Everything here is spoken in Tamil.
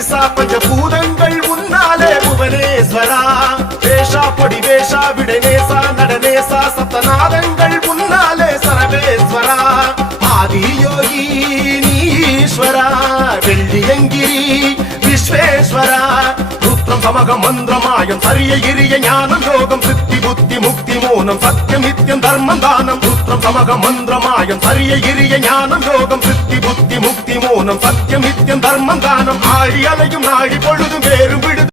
ஈசா பஞ்சபூதங்கள் முன்னாலே புவனேஸ்வரா வேஷா பொடி வேஷா விடநேசா நடனேசா சப்தநாதங்கள் முன்னாலே சரவேஸ்வரா ஆதியோகி நீஸ்வரா வெள்ளியங்கிரி விஸ்வேஸ்வரா ருத்ரம் சமக மந்திரமாயம் சரிய இரிய ஞானம் யோகம் சித்தி புத்தி முக்தி மூலம் சத்தியம் நித்தியம் தர்மம் தானம் ருத்ரம் சமக மந்திரமாயம் சரிய இரிய ஞானம் யோகம் சித்தி புத்தி முக்தி மூலம் சத்தியம் நித்தியம் தர்மம் தானம் ஆழி அலையும் நாழி பொழுதும் வேறு விடு